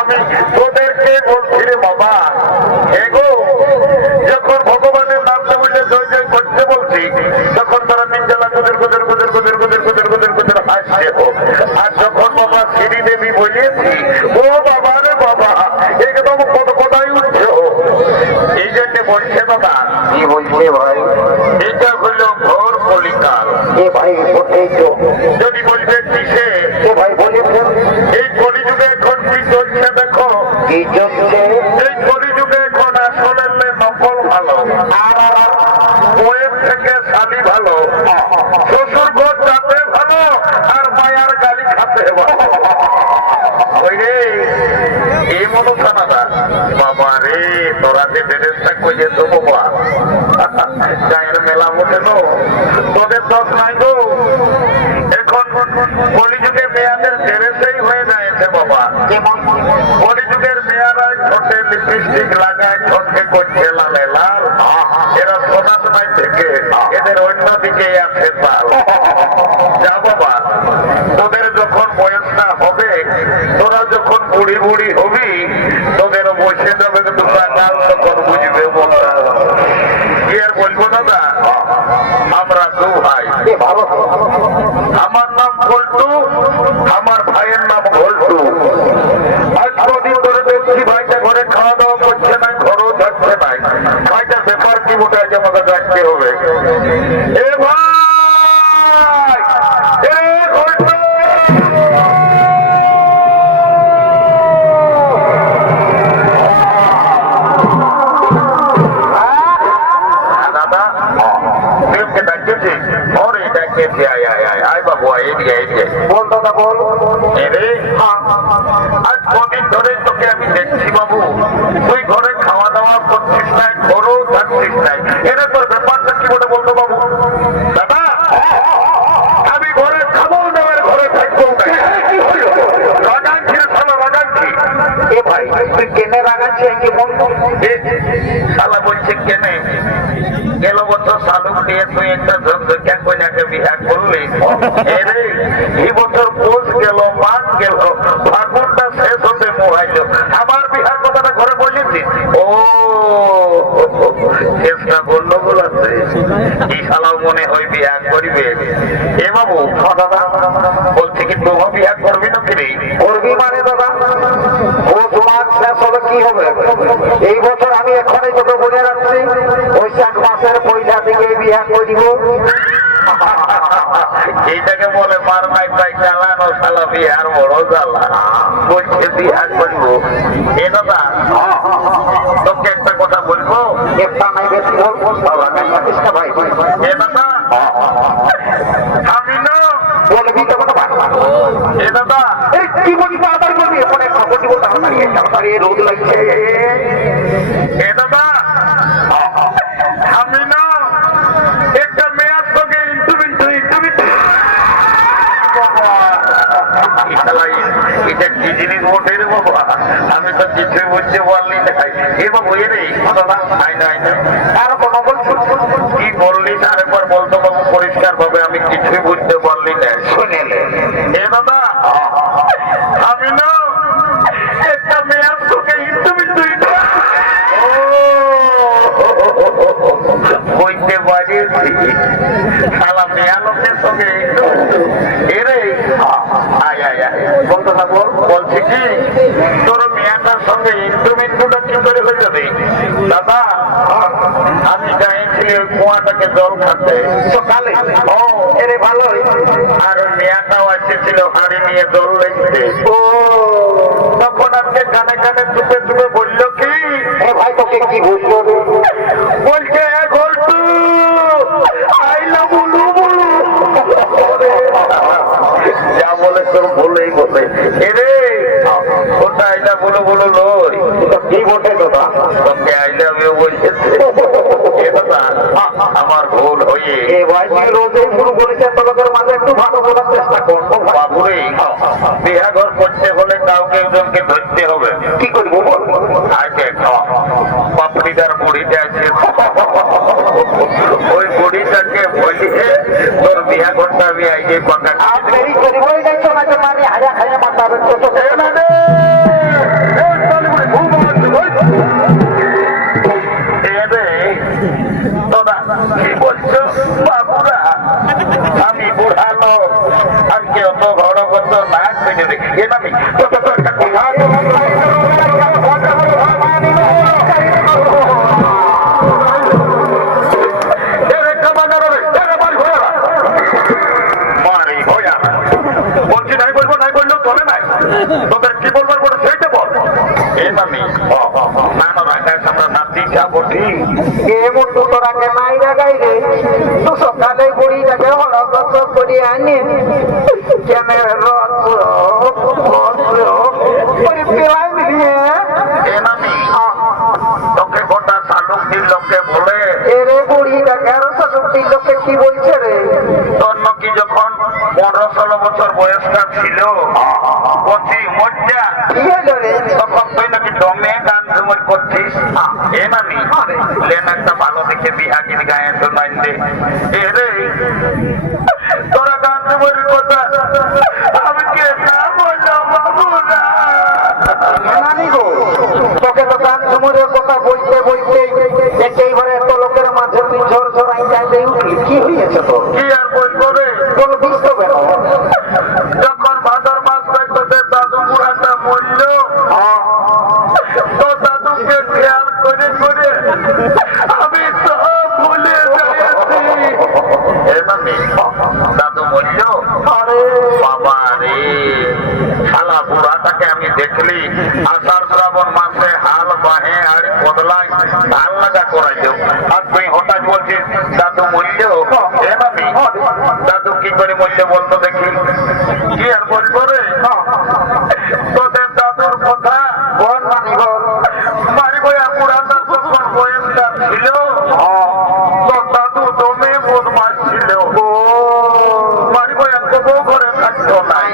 আমি তোদেরকে বলছি রে বাবা, এগো যখন ভগবানের নামটা বললে জয় জয় করতে বলছি, তখন তারা নির্জলা গুদের গুদের গুদের গুদের গুদের গুদের গুদের গুদের হাসছে। আর যখন বাবা শ্রীদেবী বলেছি, ও বাবা রে বাবা, একদম কত কোথায় উঠছে। এই জন্য বলছে দাদা, কি বলছে ভাই? এটা হলো ঘোর কলিকাল। এ ভাই ওঠেই তো। যদি বলবে কিসে, এ ভাই বলেছেন এই কলিযুগে এখন কি চলছে দেখো। কি চলছে? এই কলিযুগে এখন আসলে নকল ভালো, আর বইয়ের থেকে শালি ভালো, শ্বশুর ঘর যাতে ভালো, আর মায়ার গালি খাতে ভালো। ওই রে এই মনোসানাদা বাবা রে, তোরা যে ড্রেসটা কইলে তো বাবা গায়ের মেলা বসে তো, তোদের দোষ নাই গো। এখন কলিযুগে মেয়াদের ড্রেসেই হয়ে যাচ্ছে বাবা। যেমন কলিযুগের মেয়ারা ঠোঁটে লিপস্টিক লাগায়, ঠোঁটকে করছে লালে লাল। এরা সনাতনায় থেকে এদের অন্যদিকে আছে তাল। যা বাবা, তোদের যখন বয়সটা হবে, তোরা যখন বুড়ি বুড়ি হবি, তোদের বসে যাবে দুটা গাল, তখন বুঝবে বলটা। কি আর বলবো দাদা, আমরা দু ভাই। ভালো আমার নাম ঘোলটু, আমার ভাইয়ের নাম ঘোলটু। আজ কদিন ধরে দেখছি ভাইটা ঘরে খাওয়া দাওয়া করছে না, ঘরও যাচ্ছে না। ভাইটা ব্যাপার কি ওটা আজ আমাকে যাচ্ছে হবে। এ ভাই, এ ঘোলটু, দাদা দেবকে ডাকতেছি। ওরে ডাকতেছি, আয় আয় আয় আয় বাবু, আয় এদিকে এদিকে। বল দাদা বল। এরে আজ কদিন ধরে তোকে আমি দেখছি বাবু, তুই ঘরে খাওয়া দাওয়া করছিস নাই, ঘরেও থাকছিস নাই। এরে তোর ব্যাপারটা কি বলে বলতো বাবু? দাদা আমি ঘরে খাবো না, ঘরে থাকবো না। রাগাচ্ছি রে শালা, রাগাচ্ছি। এ ভাই তুই কেনে রাগাচ্ছিস কি বল? এ শালা বলছে কেনে, গেল বছর শালুক দিয়ে তুই একটা ঝকঝকিয়া কন্যাকে বিয়া করলি। এরে এই বছর পৌষ গেল, মাঘ গেল, ফাগুনটা শেষ হতে মোহাইল, আমার বিহার কথাটা ঘরে বলেছি। ও চেষ্টা করলো বলাতে এই শালাও মনে হয় বিয়া করিবে। এ বাবু দাদা বলছে কি তোমার বিয়া করবি না? ফিরে করবি মানে দাদা, ও তোমার শেষ হবে কি হবে? এই বছর আমি এখনই তোকে বলে রাখছি, বৈশাখ মাসের পয়লা থেকে বিয়া করিব। এইটাকে বলে মার নাই পাই চালানো, শালা বিহার বড় জ্বালা। বলছে বিয়া করব। এ দাদা তোকে একটা কথা বলবো, একটা নাই বেশি বলবো বাবা, কাটিস না ভাই। এ দাদা আমি না বলবি তো কোনো ভালো। এ দাদা এই কি বলবি তাড়াতাড়ি বলবি, ওখানে খবর দিব তাড়াতাড়ি, তাড়াতাড়ি রোদ লাগছে। এ দাদা আমি না একটা মেয়ার সঙ্গে এটা কি জিনিস বটে রে বাবা, আমি তো কিছুই বুঝতে পারলি না। এ বাবু এ রে দাদা আইনা আইনা আর কোনো বলছো কি বললি আরেকবার বলতো বাবু পরিষ্কার ভাবে, আমি কিছুই বুঝতে পারলি না। শুনেলে এ দাদা আমি না একটা মেয়ার সঙ্গে বইতে পারিয়েছি, শালা মেয়া লোকের সঙ্গে এরে আয় আয় আয় বলতো না বল। বলছি কি তোর মেয়াটার সঙ্গে ইন্টুমিন্টুটা কি করে হয়ে যাবে? দাদা আমি যাইছি ওই কুয়াটাকে জল খাতে সকালে। ও এরে ভালোই। আর ওই মেয়াটাও এসেছিল হাড়ি নিয়ে জল দেখতে। ও তখন আজকে কানে কানে চুপে চুপে বললো কি, এ ভাই তোকে কি বুঝলো? বলছে ঘোলটু আইলা বলু বলু। যা বলে তোর বলেই বলে। এরে ওটা আইলা বলু বলু লই, কি বটে দাদা? তোকে আইলা বলছে। এ দাদা আমার ভুল হয়ে এ ভাই তুই রোজে শুরু করেছেন, তোদের মাঝে একটু ভালো বলার চেষ্টা কর। বাবুরে বিয়া ঘর করতে হলে কাউকে একজনকে ধরতে হবে। কি করবো বল? আগে পাপড়িদার বুড়িটা আছে, ওই বুড়িটাকে বলিয়ে তোর বিয়া ঘরটা আমি আইগে পাকা আর দেরি করিবই যাইছো না, যে মানে হাজা খাইয়া মাতাবেন তো। যাবো ঠিক এ মতো তোরাকে নাই লাগাই রে তো সকালে বুড়িটাকে হড়গত করে আনি কেন পেলাই মিলিয়ে এনামি তোকে গোটা শালুকটির লোককে বলে এরে বুড়িটাকে আরো সচুক্তির লোকে কি বলছে রে তোর নাকি যখন 15-16 বছর বয়সটা ছিল কচি মজ্জা কি হলো রে তখন তুই নাকি দমে গান ঝুমুর করছিস এনামি লেন একটা ভালো দেখে বিহাগির গায়ে শোনাই দে এরে তোরা গান ঝুমুর কথা আমি কে না বললাম বাবুরা নানি গো তোকে তো গান ঝুমুরের কথা বলতে বলতে এইবারে এত লোকের মাঝে তুই ঝোর ঝোরাই যাইতে উঠলি কি হয়েছে তোর কি আর বলবো রে কোন বুঝতে পেল যখন ভাদর মাস তোদের দাদু বুড়াটা মরল তো দাদুকে খেয়াল করে করে আমি সব ভুলে যাচ্ছি দাদু মরল আরে বাবা রে শালা বুড়াটাকে আমি দেখলি আষাঢ় শ্রাবণ মাসে হাল বাহে আর বদলায় ধান লাগা করাই দেব আর তুই হঠাৎ বলছিস দাদু মূল্য দাদু কি করে মূল্য বলতো দেখি কি আর বলবো রে তোদের দাদুর কথা বল নানি বল বাড়ি বইয়া পুরাটা যখন বয়সটা ছিল তোর দাদু দমে বদমাস ছিল বাড়ি বইয়া তবু ঘরে থাকতো নাই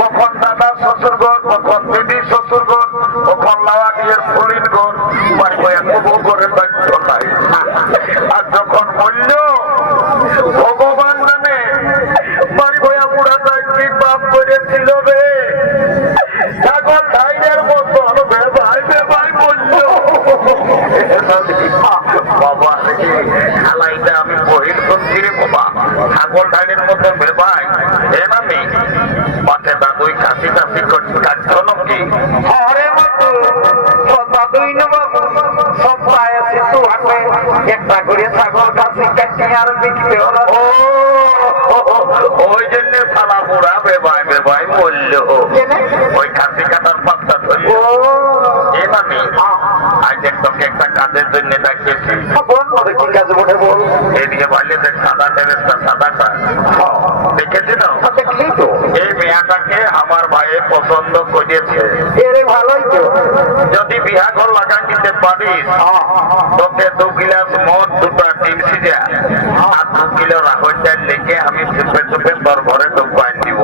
কখন দাদা শ্বশুর ঘর কখন দিদি শ্বশুর ঘর কখন লাওয়া গিয়ে ফুলিন ঘর বাড়ি বইয়া তবু ঘরে থাকতো নাই আর যখন মূল্য ভগবান নামে বাড়ি বইয়া পুরাটা কি পাপ করেছিল রে ছাগল ধাইরের মতন বেবাই বেবাই বলল বাবা খালাইটা আমি বহির শুনছি রে বাবা ছাগল ধাইরের মতন বেবাই এনামি মাঠে দাদুই কাশি কাশি কাটছ নাকি হরে মতো দাদুই নবাবু সব পায়ে সিদ্ধু হাতে একটা করে ছাগল কাশি কাটি আর বিকতে হলো ওই জন্য সালা বুড়া বেবাই বেবাই বলল ওই কাশি কাটার পাত্তা ধরল এনামি আজ তোকে একটা কাজের জন্য ডাকিয়েছি বল বলে কি কাজ বটে বল এদিকে বাইলে দেখ সাদা টেরেসটা সাদাটা দেখেছি না দেখলি তো এই মেয়াটাকে আমার ভাইয়ে পছন্দ করেছে এরে ভালোই তো যদি বিয়া ঘর লাগা নিতে পারিস তোকে 2 গিলাস মদ 2টা ডিম সিজা আর 2 কিলো রাহর ডাল লেগে আমি চুপে চুপে তোর ঘরে ঢুকাই দিব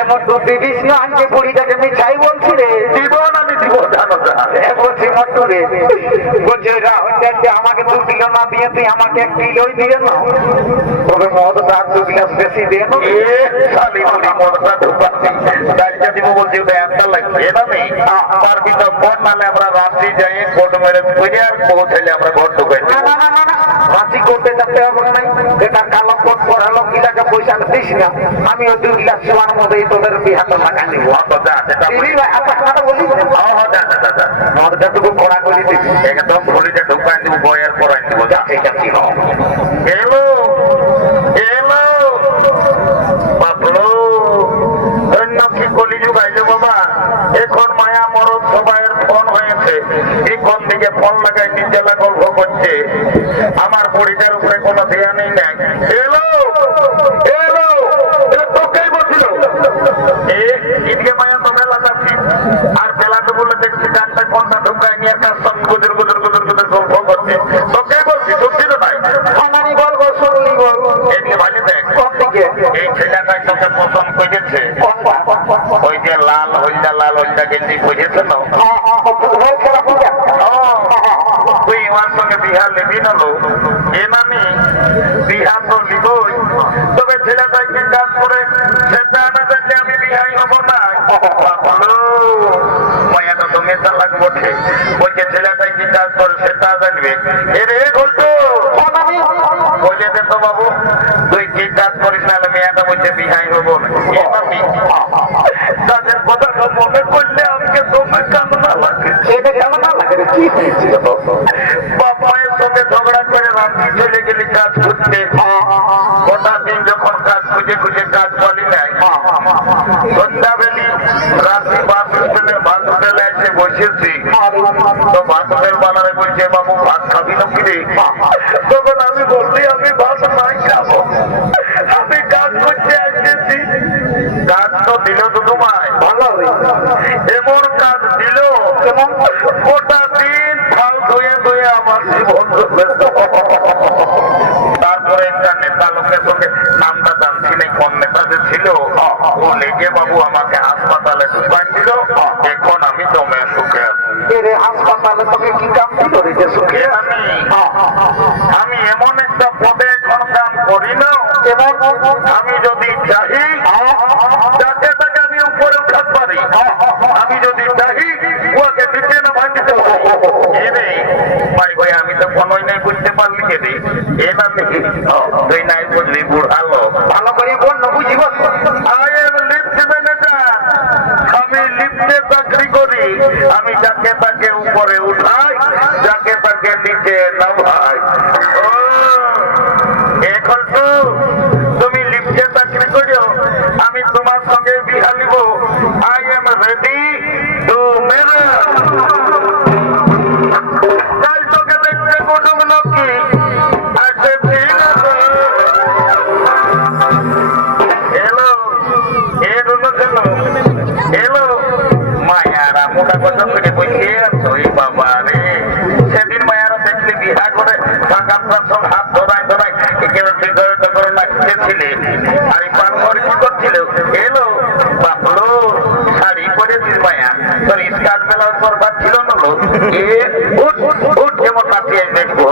এমন তো দিদিস না আনকে বুড়িটাকে মিঠাই বলছি রে দিব না আমি দিব জানো যা বলছি মট্টু রে বলছে আমাকে 2 কিলো না দিয়ে তুই আমাকে 1 কিলোই দিয়ে না তবে মদ তার 2 গিলাস বেশি দিয়ে না এ শালি বুড়ি মদটা ঢুকাচ্ছি ডালটা দিব বলছি ওটা একটা লাগবে না নেই পারবি তো কোর্ট নালে আমরা রাত্রি যাই কোর্ট ম্যারেজ করে আর পৌঁছাইলে আমরা ঘর ঢুকাই না দেবো না না না রাঁচি করতে যেতে হবে নাই এটা কালো কোট পরালো কিলাকে পয়সা দিস না আমি ওই 2 গিলাস সেবার মধ্যেই তোদের বিহাতে লাগা নিব তো যা সেটা দিদি ভাই আপনার কথা বলি যা মদটা টুকু কড়া করে দিবি একদম ঘড়িটা ঢুকাই দিব বয়ের পরাই দিব যা ঠিক আছে এলো এলো বাবলো অন্য কি কলিযুগ আইলো বাবা এখন মায়া মরদ সবাইয়ের ফোন হয়েছে এখন দিকে ফোন লাগাই নিজেলা গল্প করছে আমার পরিবার উপরে কোনো ধ্যানই নাই এলো এলো তোকেই বলছিল এদিকে মায়া তো মেলা যাচ্ছি আর বেলাতে বলে দেখছি গানটা কোনটা ঢুকাই নিয়ে কাজ সব গুজর গুজর গুজর গুজর গল্প করছে তোকেই বলছি সত্যি তো নাই খানানি বল বল শুনলি বল এদিকে ভালো দেখ কোন দিকে এই ছেলেটা তোকে পছন্দ করেছে কোনটা ওই যে লাল হলদা গেঞ্জি বুঝেছে না ফুটবল খেলা বুঝা তুই আমার সঙ্গে বিহার লেবি না লো এ নামি বিহার তো লিবই তবে ছেলেটা কি কাজ করে সেটা না জানলে আমি বিহাই হবো না মায়াটা তো মেটা লাগবো ঠিক বলছে ছেলেটা কি কাজ করে সেটা জানবে এরে ঘুরতো বলে দে তো বাবু তুই কি কাজ করিস না মেয়েটা বলছে বিহাই হবো না এ নামি তাদের কথা মনে করলে আমাকে তোমার কান্না লাগে এটা কেমন না লাগে কি হয়েছিল বাবায়ের সঙ্গে ঝগড়া করে রাত্রি চলে গেলি কাজ করতে গোটা দিন যখন কাজ খুঁজে খুঁজে কাজ পালি নাই সন্ধ্যাবেলি রাত্রি বাথরুমের ভাত হোটেলে এসে বসেছি তো ভাত হোটেল বানারে বলছে বাবু ভাত রে তখন আমি বলছি আমি ভাত নাই খাবো, আমি কাজ করতে আসতেছি। কাজ তো দিল তো তোমায় ভালো এমন কাজ দিল গোটা দিন ফাল ধুয়ে ধুয়ে আমার জীবন চলে। তারপরে একটা নেতা লোকের সঙ্গে নামটা জানছি না কোন নেতা যে ছিল, ও লেগে বাবু আমাকে হাসপাতালে ঢুকাই দিল। এখন আমি জমে সুখে আছি। এরে হাসপাতালে তোকে কি কাম দিল রে যে সুখে? আমি এমন একটা পদে এখন কাম করি না, আমি যদি চাহি যাকে তাকে আমি উপরে উঠাতে পারি, আমি যদি চাহি ওকে দিতে না ভাঙতে পারি। এরে ভাই ভাই আমি তো কোনোই নাই বুঝতে পারলি কে রে এ না দেখি তুই নাই বুঝলি বুড়ালো ভালো করে বল না বুঝিব। আই এম লিফট ম্যানেজার, আমি লিফটে চাকরি করি। আমি যাকে তাকে উপরে উঠাই, যাকে তাকে নিচে নামাই। ও এখন তো তুমি লিফটে চাকরি করো, আমি তোমার সঙ্গে বিহা নিব। I am ready to marriage. তাই তোকে দেখতে কুটুম নাকি? আচ্ছা ঠিক আছে। এলো এলো কেন এলো মায়ারা মোটা কথা করে বসে আছো। এই বাবা রে সেদিন মায়ারা দেখলি বিহা করে সাকার সব হাত ধরাই ধরাই একেবারে ফিগরে টগরে নাচতেছিলে। আর এই পান করে কি করছিল? এলো বাপলো শাড়ি পরেছিস মায়া, তোর স্কার্ট বেলার পর ছিল না লো। এ উঠ উঠ উঠ কেমন নাচিয়ে দেখবো।